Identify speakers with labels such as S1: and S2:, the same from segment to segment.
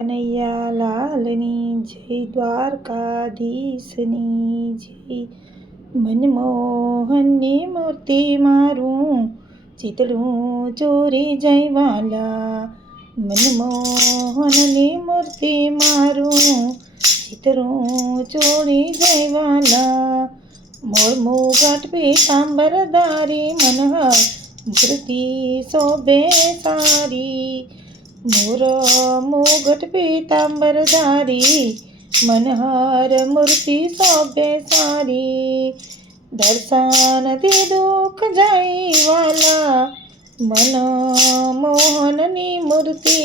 S1: કનૈયા લાલની જય દ્વારકાધીશની જય મનમોહનની મૂર્તિ મારું ચિતલું ચોરી જય વાલા મનમોહનની મૂર્તિ મારું ચિતડું ચોરી જય વાલા મોર મુગટ પીતાંબરધારી મનહર મૂર્તિ શોભે સારી મોર મુગટ પીતાંબરધારી મનહાર મૂર્તિ શોભે સારી. દર્શનથી દુઃખ જાય વાલા મન મોહનની મૂર્તિ.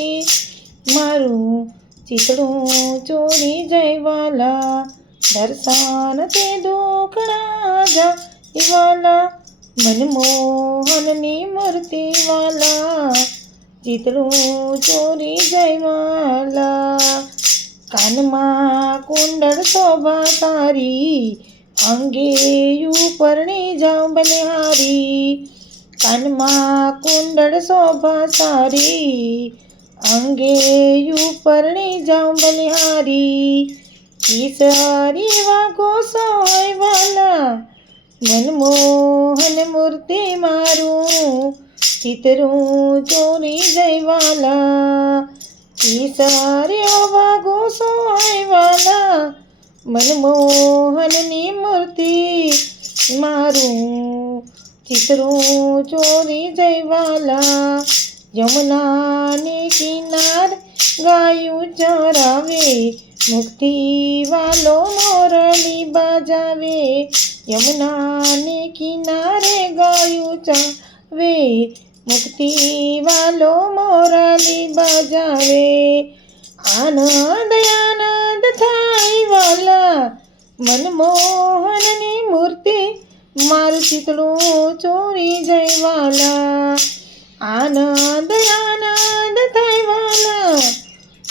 S1: મારું ચિતડું ચોરી જય વાલા દર્શનથી દુઃખના જાય વાલા મનમોહનની મૂર્તિ વાલા ચિતડું ચોરી જયમાલા. કાનમાં કુંડળ શોભા તારી અંગે ઉપરણી જાઉં બલિહારી. કાનમાં કુંડળ શોભા તારી અંગે ઉપરણી જાઉં બલિહારી. ઈશ્વરી વાગો સોય વાલા મનમોહન મૂર્તિ મારું ચિતરું ચોરી જયવાલા ઈશ્વર્યો વાગો સોય વાલા મનમોહનની મૂર્તિ, મારું ચિતરું ચોરી જયવાલા, યમુનાની કિનાર ગાયું ચરાવે મુક્તિ વાલો મોરલી બાજાવે, યમુનાની કિનારે ગાયું ચાવે મુક્તિ વાલો મોરાલી બજાવે. આનંદ આનંદ થાય વાલા, મનમોહનની મૂર્તિ મારું ચિતળું ચોરી જય વાલા. આનંદ આનંદ થાય વાલા,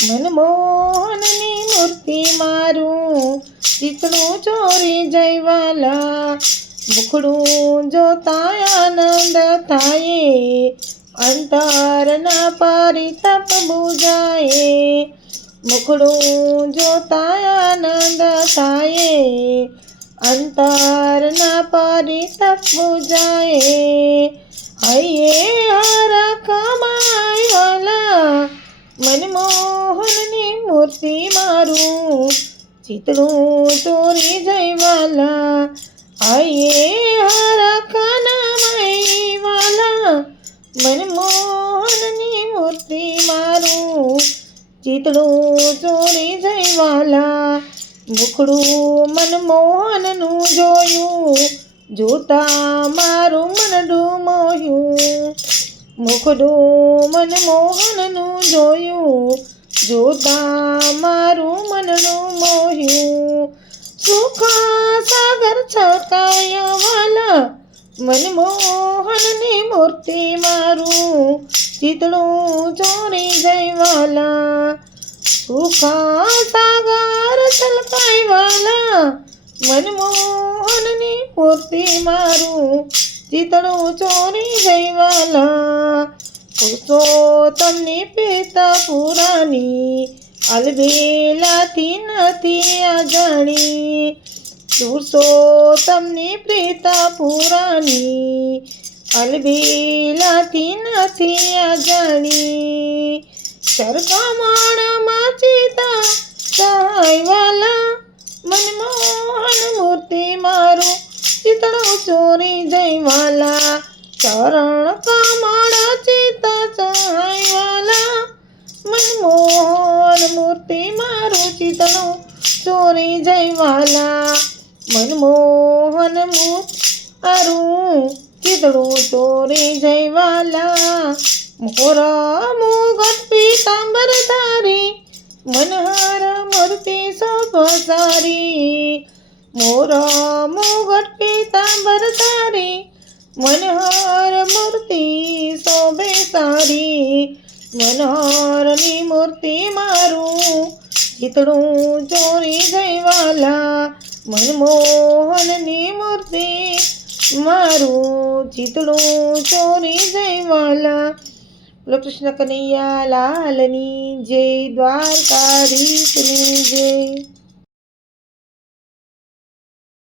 S1: મનમોહનની મૂર્તિ મારું ચિતળું ચોરી જય વાલા. મુખડું જોતા આનંદ થાય અંતરના પરિતપ બુજાય મુખડું જોતા આનંદ થાય અંતરના પરિતપ બુજાય હૈયે હર કમાયલા મનમોહનની મૂર્તિ મારું ચિતડું ચોરી જય વાલા મનમોહનની મૂર્તિ મારું ચિતડું ચોરી જઈવાલા મુખડું મનમોહનનું જોયું, જોતા મારું મનડું મોહ્યું મુખડું મનમોહનનું જોયું, જોતા મારું મનનું મોહ્યું સુખા સાગર મનમોહનની મૂર્તિ મારું ચિતળું ચોરી જય વાલા સુખ સાગર છલકાય વાલા મનમોહનની મૂર્તિ મારું ચિતળું ચોરી જય વાલા તમને પિતા પુરાની અલબેલાથી નથી અજાણી પુરુષોત્તમની પ્રીતા પુરાની અલબેલાથી નથી અજાણી સરકમણમાં ચિતા સહાય વાલા મનમોહન મૂર્તિ મારું ચિતડો ચોરી જય વાલા ચરણ કમળ ચિત સહાય વાલા મનમોહન મૂર્તિ મારું ચિતડું ચોરી જય વાલા મનમોહન મારું ચિતડું ચોરી જય વાલા મોર મુગટ પીતાંબર ધારી મનહાર મૂર્તિ શોભ સારી મોર મુગટ પીતાંબર ધારી મનહાર મૂર્તિ શોભે સારી મનોહરની મૂર્તિ મારું ચિતડું ચોરી જયવાલા મનમોહનની મૂર્તિ મારું ચિતળું ચોરી જયવાલા કૃષ્ણ કનૈયા લાલની જય દ્વારકાધીશની જય.